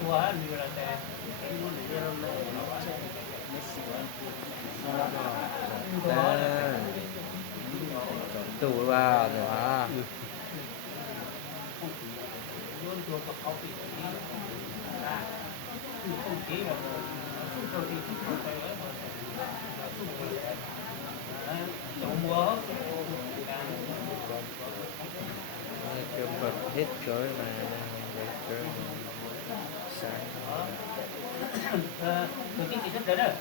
Đó. Chọn tủ vào đó. Cơm bật hết cối mà để cơm sáng. Người chính trị sắp đến rồi.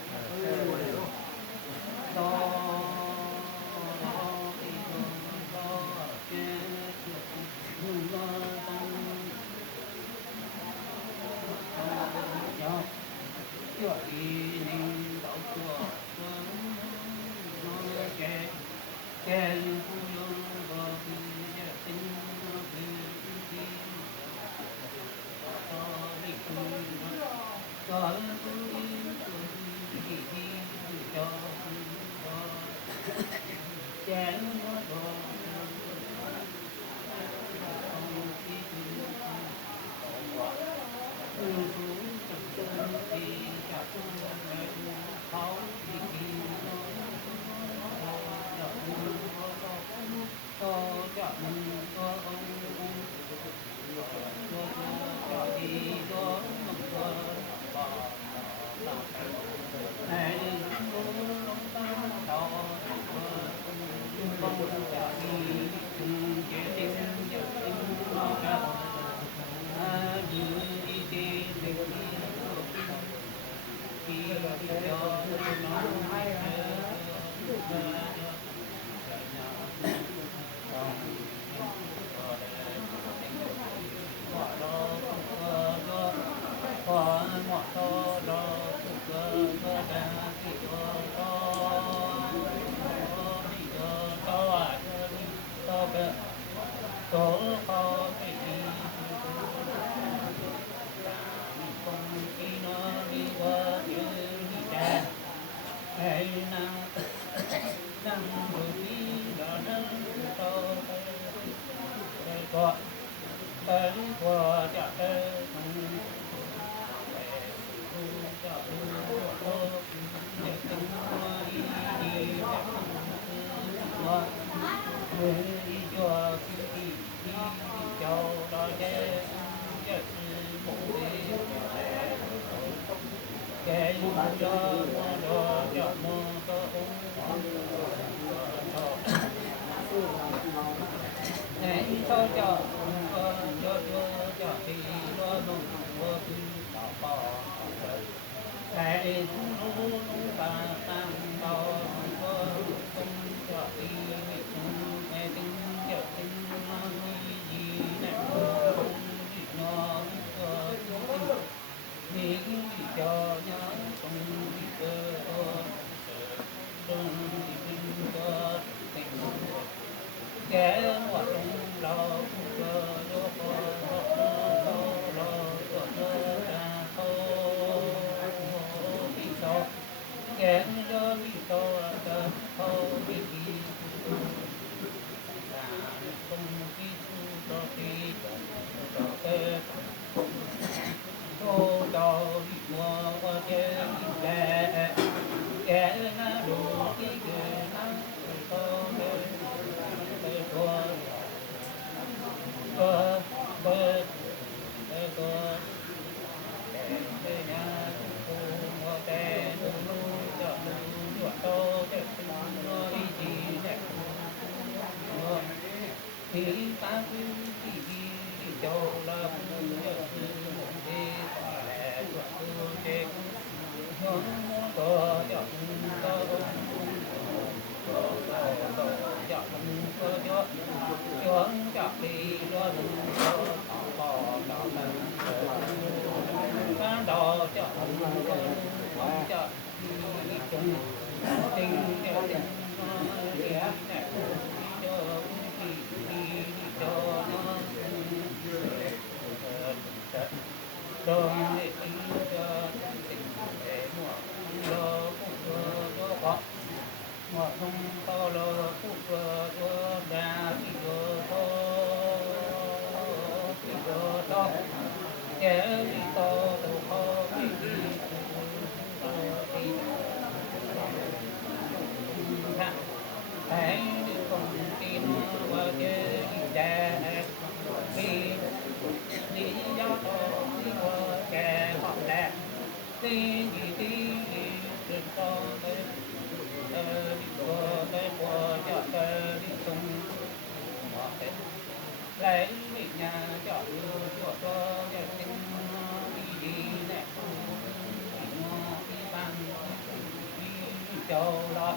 châu lo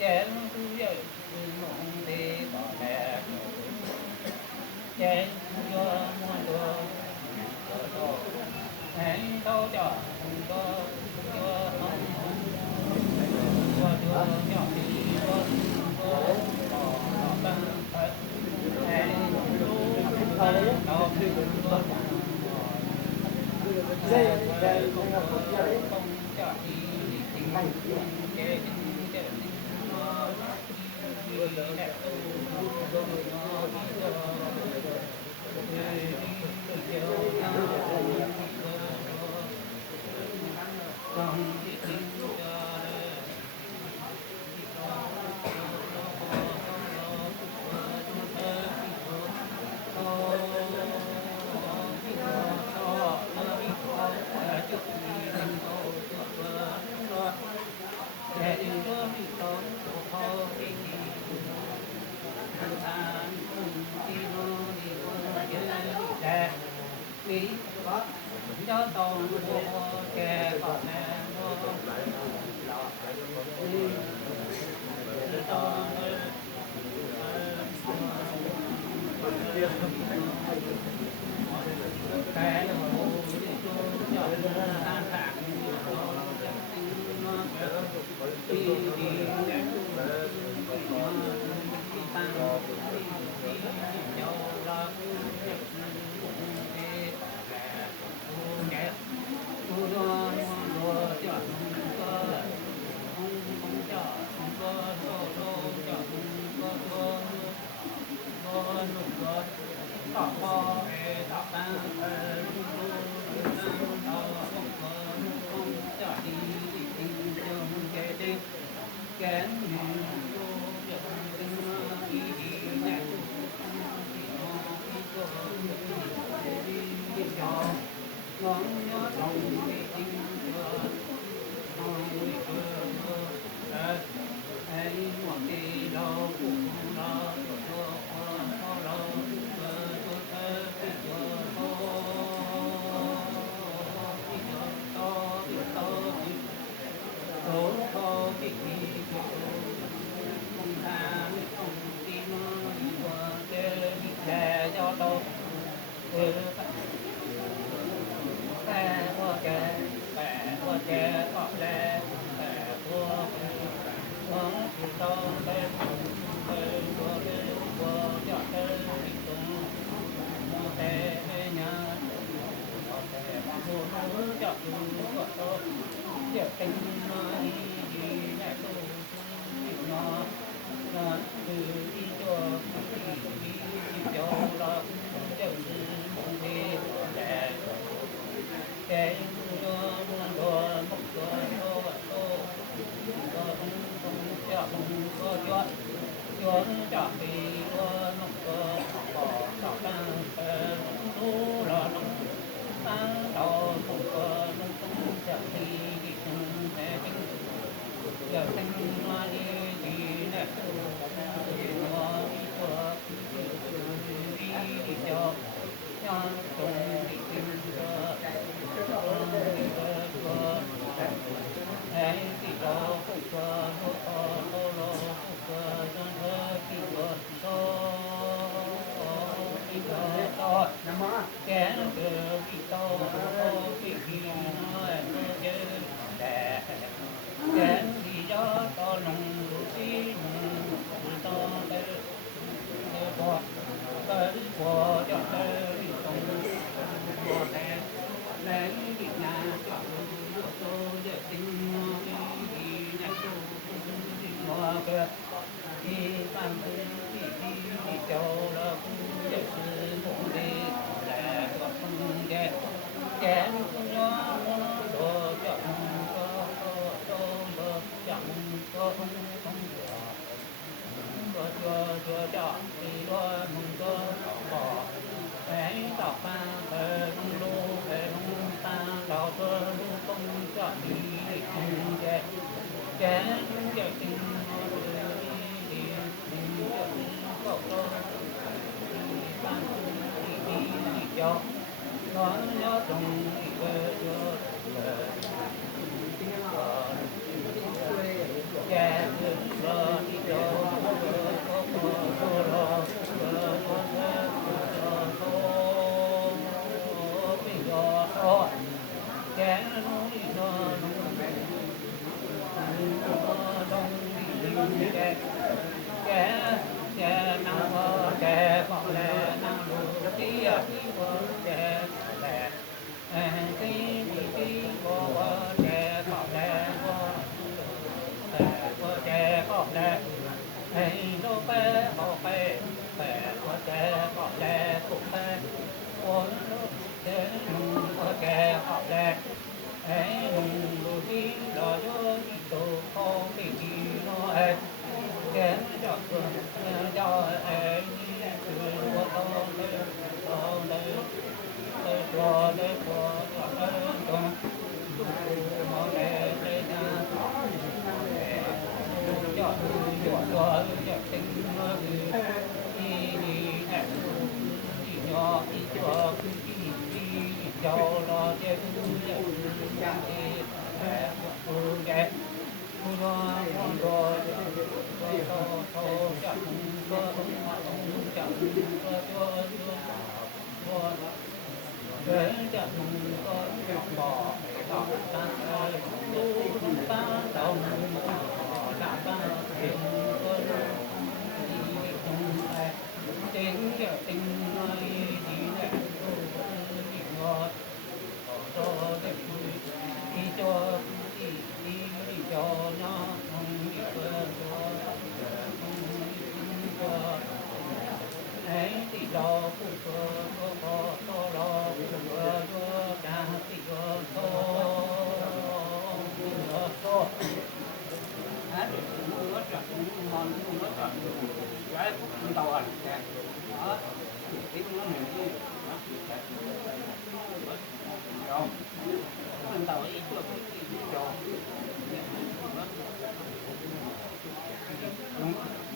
chén tu dậy mộng đi bỏ mẹ chén cho muôn đồ đồ hãy đâu cho không cho nhỏ đi cho bỏ bằng thật hãy tu đâu không cho đi cho toàn bộ kẻ còn chè năng vợ chè bỏ lè năng lù tí vợ chè lè tí vợ chè bỏ lè vợ chè bỏ lè lô bè bỏ bè vợ chè bỏ lè cụ bè vợ chè bỏ lè lù tí lò lô tí tô không tí nó kén cho cho của con đây mong để cho tình nhỏ cho lo che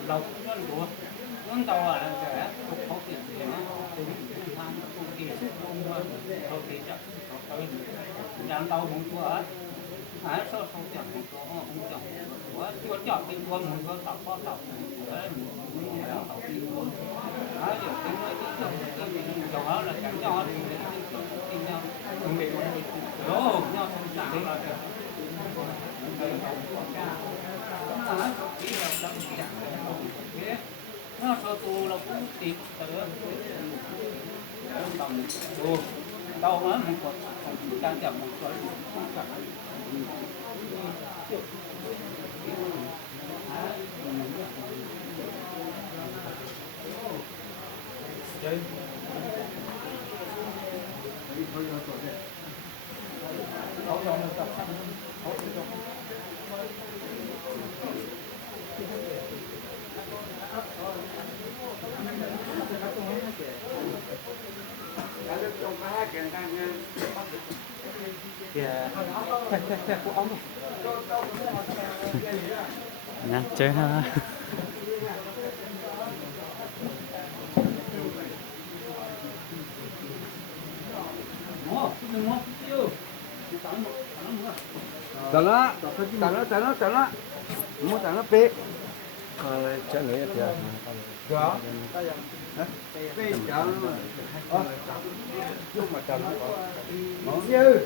lâu nó của nó tàu là cái cục hậu kiện thì nó cũng tham cũng kỳ sức luôn mà hậu kỳ chắc tôi làm tàu cũng của hãy số số chọn một số không chọn của chúa chọn đi quân một có tàu có tàu đấy mình làm tàu đi quân đó giờ cái nơi cái chỗ là cảnh cho thì nhau không bị đổ nhau không sẵn là nó sơ tu là cũng tiệt từ tu đâu mà mình còn đang chậm một số Nè, chơi ha. Tao nó, mua tao nó bê. Chơi nữa kìa. Đó. Bê chợ. Mà chợ. Dư.